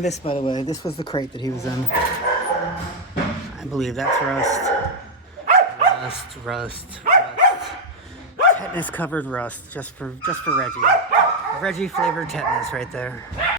And this, by the way, this was the crate that he was in. I believe that's rust. Tetanus covered rust, just for Reggie. Reggie flavored tetanus right there.